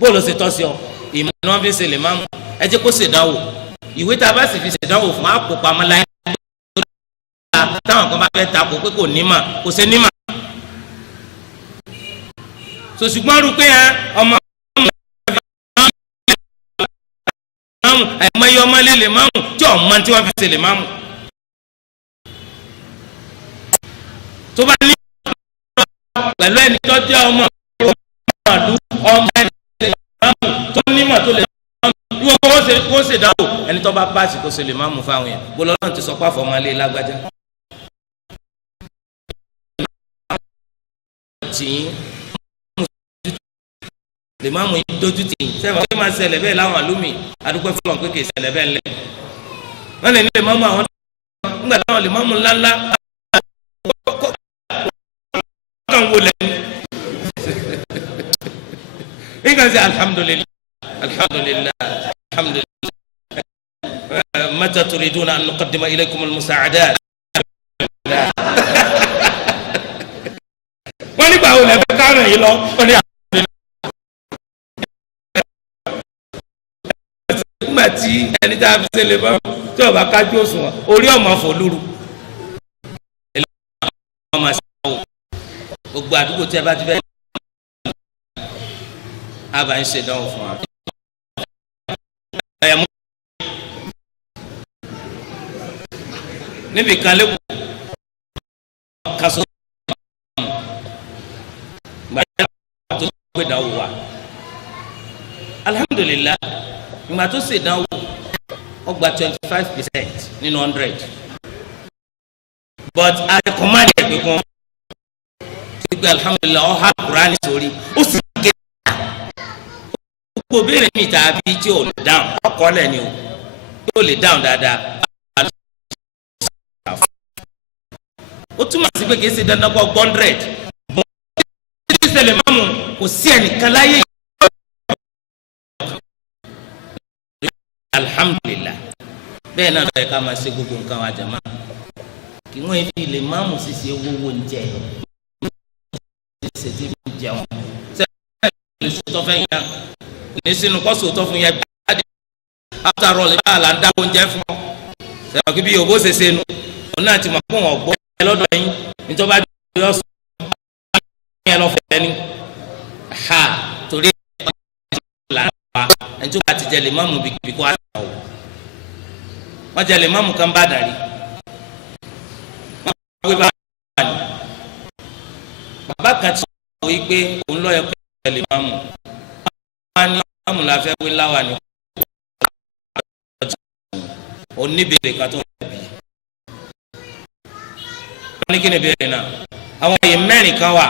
bóòlù ṣe tọ́ sí ọ ìmọ̀ ni wọ́n fi ṣe lè máa mú ẹ jẹ́ kó ṣèdánwò ìwé tá a bá sì fi ṣèdánwò fún àpò pamọ́ láyé táwọn kan bá fẹ́ takò pé kò ní mà kò ṣe ní mà ṣùgbọ́n rú pé ọmọ àìmọye ọmọ ilé lè máa mú tí ọmọ tí wọ́n fi ṣe lè máa mú tó bá ní pẹ̀lú ẹni tó jẹ́ ọmọ àlú ọmọ ẹni lè máa mú tó nímọ̀ tó lè máa mú wọ́n kó ṣe dáwò ẹni tó bá pàṣẹ kó ṣe lè máa mú fáwọn yẹn bó lọ́nà ti sọ pé àfọmọ́ ilé lágbájá. lè máa mú yín dójú tì í sẹ́wọ̀n pé máa ṣẹlẹ̀ bẹ́ẹ̀ láwọn àlùmí adúpẹ́ fọlọ́n pé kì í ṣẹlẹ̀ bẹ́ẹ̀ lẹ̀ wọ́n lè ní lè máa mú àwọn nígbà táwọn lè máa mú ńláńlá kàn wò lẹ́nu nígbà tí alhamdulilayi mata turiduna an nuqaddima ilaykum almusa'adat wọ́n nígbà wo lẹ́fẹ̀ẹ́ kárẹ̀ yìí lọ wọ́n ní nígbà tí ẹni tá a fi ṣe lè bá tí ọba kájú òṣùwọ̀n orí ọmọ fòlúru ọmọ ṣàwò gbogbo àdúgbò tí a bá ti fẹ́ àbá ń ṣèdánwò fún wa. níbi kan lẹ́kọ̀ọ́ kaso gbàdúrà tó gbé dánwò wa alhamdulillah ìgbà tó ṣe dánwò ó gba 25% nínú 100 but I recommend ẹ̀ pé kún ṣe gbé alhamdulillah ó ha Kùránì sórí ó sì ké gbogbo béèrè mi tàbí tí ò lè dáhùn ọkọ lẹ́ni o tí ò lè dáhùn dáadáa ó túmọ̀ sí pé kìí ṣe dandan kọ́ 100 bọ́n tí ṣẹlẹ̀ máàmù kò sí ẹnìkan láyé alhamdulillah bẹ́ẹ̀ náà lọ́yẹ̀ ká máa ṣe gbogbo nǹkan wa jàmá kí wọ́n fi lè máàmù ṣiṣe owó oúnjẹ ṣe ti fi jẹun sẹ́yìn lè sọ́tọ́ fẹ́ yẹn ní sínú kọ́sù tó fún yẹn gbáàdì after all ìbá àlà ń dá oúnjẹ fún ọ sẹ́yìn kí bí yòówó ṣe ṣe nu òun náà ti mọ̀ fún ọ̀gbọ́n ẹ lọ́dọ̀ yín nítorí bá dé ọ̀sán yẹn lọ fẹ́ ni ha torí ẹ̀ là ń pa ẹni tó bá ti jẹ lè má mú bí kò á sà o wọ́n jẹ lè má mú kán bá dàrí wọ́n wí bá wà ní bàbá kan ti sọ wípé òun lọ́ọ́ yẹ kó jẹ lè má mú wọ́n á ní má mú la fẹ́ wí láwà ní oníbèrè kan tó ń bẹ̀ bí wọ́n ní kí ni ìbéèrè náà àwọn èyí mẹ́rin kan wà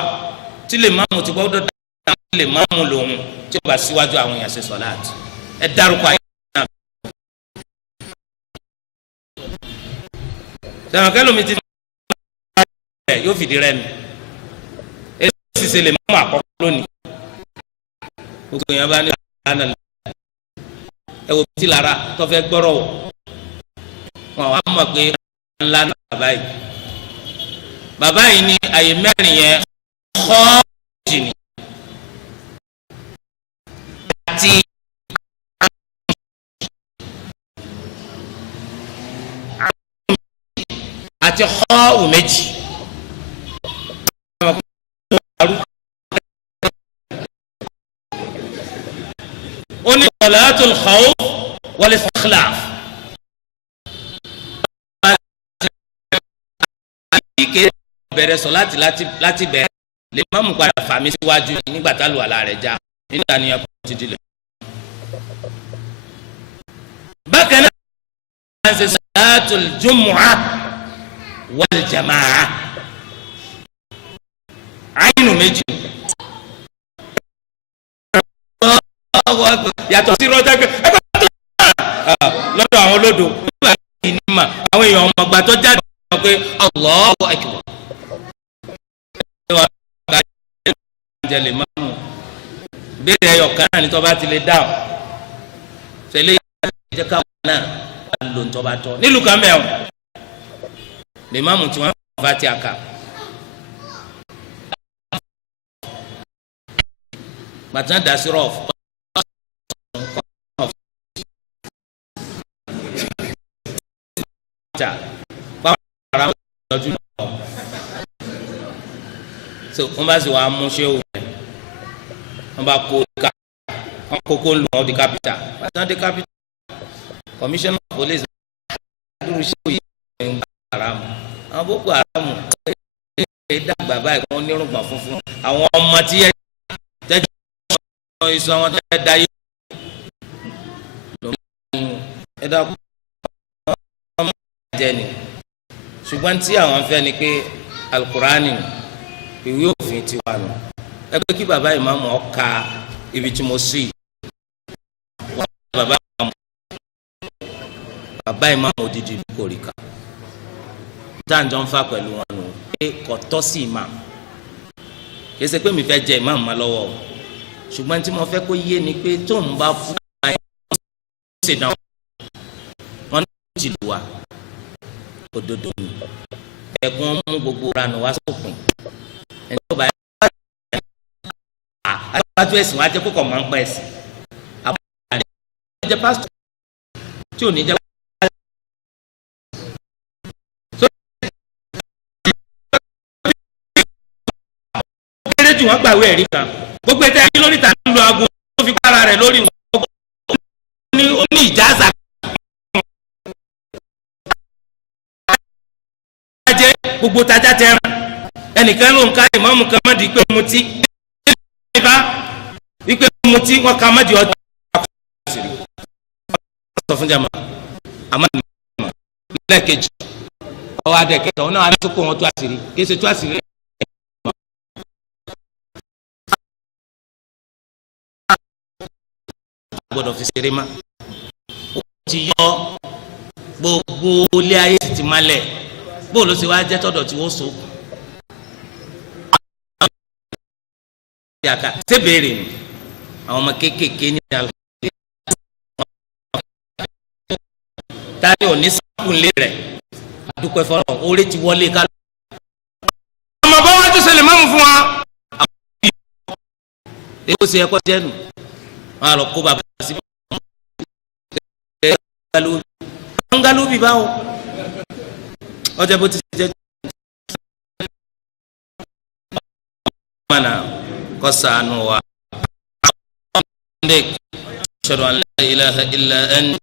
tí lè má mú ti gbọ́dọ̀ dá lè má mú lòun tí ó bá síwájú àwọn èèyàn ṣe sọ̀láàtì ẹ dárúkọ ayé náà. sẹ́wọ̀n kẹ́lómi ti fi yóò fìdí rẹ̀ mi èsì ṣe lè má mú àkọ́kọ́ lónìí gbogbo èèyàn bá ní àná ẹ wò tí lára tó fẹ́ gbọ́rọ̀ wọ̀ wọn wá mọ̀ pé ńlá náà bàbá yìí ní àyè mẹ́rin yẹn kọ́ jìnnì àti kọ́ méjì ó ní salatul khawf wal istikhlaf bẹ̀rẹ̀ sọ láti bẹ̀rẹ̀ lè má mú padà fàmí síwájú nígbà tá a lù àlà rẹ̀ já nígbà ní ẹkọ títí lẹ̀. bákan náà wọ́n ṣe salatul jumu'ah wal jama'ah àyínú méjì yàtọ̀ sí rọ́jà pé lọ́dọ̀ àwọn olódò nígbà tí ní mà àwọn èèyàn ọmọ ọgbà tó jáde wọn pé Allahu akbar. jẹlẹ máàmù béèrè ẹyọ kan náà ní tó bá ti lè dáhùn tẹ́lẹ̀ jẹ káwọn náà lò ń tó bá tọ́ nílùú kan mẹ́wọ̀n lè máàmù tí wọ́n bá ti àkà bàtà dà sí rọ́ọ̀fù kápítà báwọn ará wọn lọ́jú náà so wọ́n bá sì wá mú ṣé o wọ́n bá kó ká wọ́n kókó lù wọ́n di kápítà wọ́n di kápítà commissioner of police dúró ṣé o yìí ń gbà haramu àwọn boko haramu ẹ dàgbà báyìí wọ́n nírùngbọ̀n funfun àwọn ọmọ tí ẹ tẹ́jú ìsọ wọn tẹ́ da yé ẹ dàgbà ọmọ jẹ ni ṣùgbọ́n tí àwọn fẹ́ ni pé alukurani ìwé òfin ti wà nù ẹ pé kí bàbá ìmáàmù ọ̀ka ibi tí mo sì wọ́n bàbá ìmáàmù òdìdí kò rí ká dáńjọ́ ń fà pẹ̀lú wọn nù pé kò tọ́ sí ìmáàmù kì í ṣe pé mi fẹ́ jẹ ìmáàmù má lọ́wọ́ o ṣùgbọ́n tí mo fẹ́ kó yé ni pé tó ń bá fún wa ẹ̀ ṣe dáhùn wọn ní ìjìlú wa òdodo ni ẹ̀gbọ́n mú gbogbo ranù wá sópin ẹni tó bá yẹ àgbájú ẹ̀sìn wa jẹ́ kókò máa ń pa ẹ̀sìn àbúrò àrẹ jẹ́ pásítọ̀ tí ò ní jẹ́ kéré jù wọ́n gbàwé ẹ̀rí kan gbogbo ẹ̀tẹ́ ẹ̀rí lórí ìtàn ń lo aago tó fi kára rẹ̀ lórí ó ní ìjáàzà jẹ́ gbogbo tajà tẹ ẹran ẹnìkan ló ń ká ìmáàmù kan má di pé mutí ìbá wípé mutí wọn ká má di ọjọ́ àkọsílẹ̀ sọ fún jama àmàlù lẹ́ẹ̀kejì ọwọ́ adẹ́kẹ́tọ̀ ọ̀nà àdúgbò wọn tó àṣírí kí ṣe tó àṣírí. gbọ́dọ̀ fi ṣeré ma ó ti yọ gbogbo ilé ayé ti malẹ̀ bóòlù sì wá jẹ́ tọ́dọ̀ tí wọ́n so yàtà sébèrè ni àwọn ọmọ kéékèèké ní alẹ́ táyà ò ní sáàpù lé rẹ̀ àdúpẹ́ fọlọ́ orí ti wọlé ká lọ. ọmọ bá wá tó ṣẹlẹ̀ máa ń fún wa. èyí ó ṣe ẹ̀kọ́ jẹ́nu wọn á lọ kó bàbá sí bangalubi báwo ọjọ́ bó ti jẹ́ mana kọsànù wa. ashhadu an la ilaha illa anta